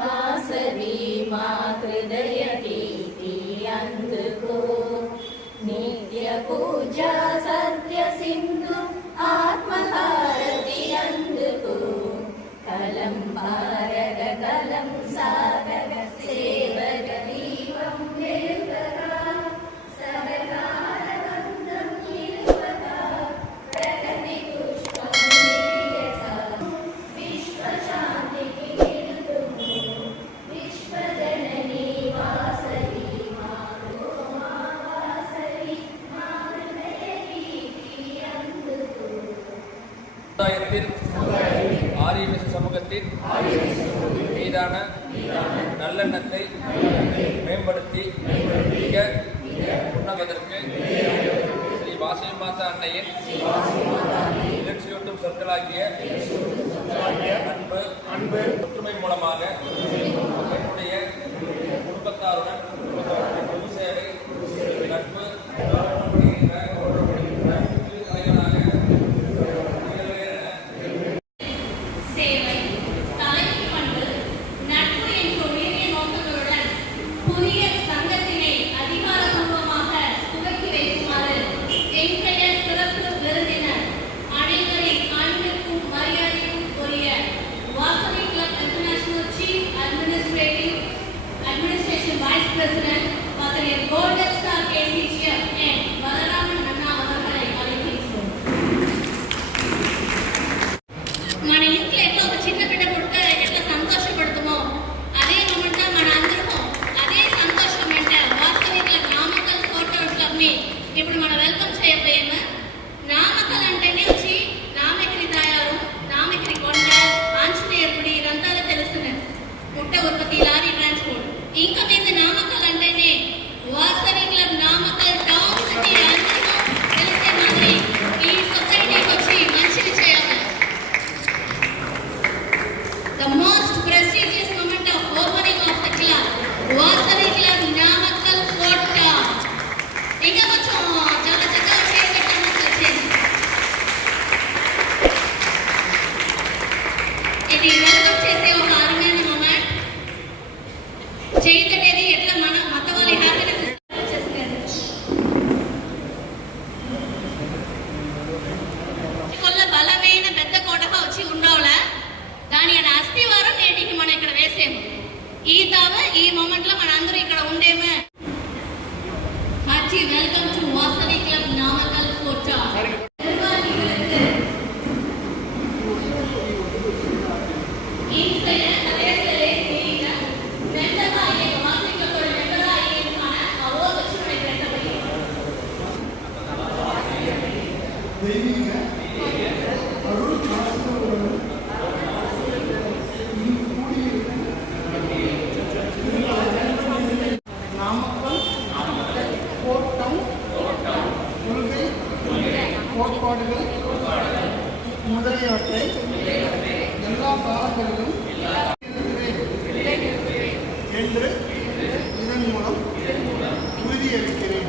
वासवी मातृदय कीर्ति अंदुको नित्य पूजा सत्य सिंधु आत्मभारती अंदुको कलम भारग कलम सागर सेवक दीपम वेलकरा सरकार बंधम निलपता प्रगति पुष्पम नियता विश्व शांति ஆரியமிச சமூகத்தின் மீதான நல்லெண்ணத்தை மேம்படுத்தி மிக உண்ணவதற்கு ஸ்ரீ வாசவி மாதா அன்னையின் நிகழ்ச்சியூட்டும் சொற்களாகிய அன்பு ஒற்றுமை மூலமாக என்னுடைய குடும்பத்தாருடன் பொது சேவை நட்பு President, Golden Star KCGM and Balaraman Nanna அவர்களை அழைக்கிறோம். మన ఇంట్లో ఎట్లా ఒక చిన్న బిడ్డ పుడితే ఎట్లా సంతోషపడుతామో అదే మొమెంట్ మన అందరము అదే సంతోషం అంటే వాస్తవిక నామకల్ ఫోటోస్ క్లబ్ ని ఇప్పుడు మనం వెల్కమ్ చేయబోయేమా. నామకల్ అంటేనే వచ్చి నామగిరి దాయారు, నామగిరి కొండ, ఆంజనేయర్ గుడి ఇదంతా తెలుస్తుంది. పుట్ట ఉత్పత్తి లారీ ట్రాన్స్పోర్ట్ ఇంకా మీద నామకల్ అంటేనే Vasavi club Namakkal town city అందరూ తెలిసే మాదిరి ఈ సొసైటీకి వచ్చి మంచిది చేయాలి. The most prestigious moment of opening of the club Vasavi club Namakkal Kota. ఇంకా కొంచెం చాలా చక్కగా చేయబెట్టామని వచ్చేది. ఇది వెల్కమ్ చేసే ఒక అరుమైన మూమెంట్. చేయతేది ఎట్లా మన మత వాళ్ళ హ్యాపీనెస్ కొల్ల బలమైన పెద్ద కోటగా వచ్చి ఉండవులా దాని అస్థివారం నేటికి మనం ఇక్కడ వేసేము. ఈ మూమెంట్ లో మన అందరూ ఇక్కడ ఉండేమే. Hearty welcome to Vasavi club Namakkal Kota. கோட்பாடுகள் முதலியவற்றை எல்லா காலங்களிலும் என்று இதன் மூலம் உறுதியளிக்கிறேன்.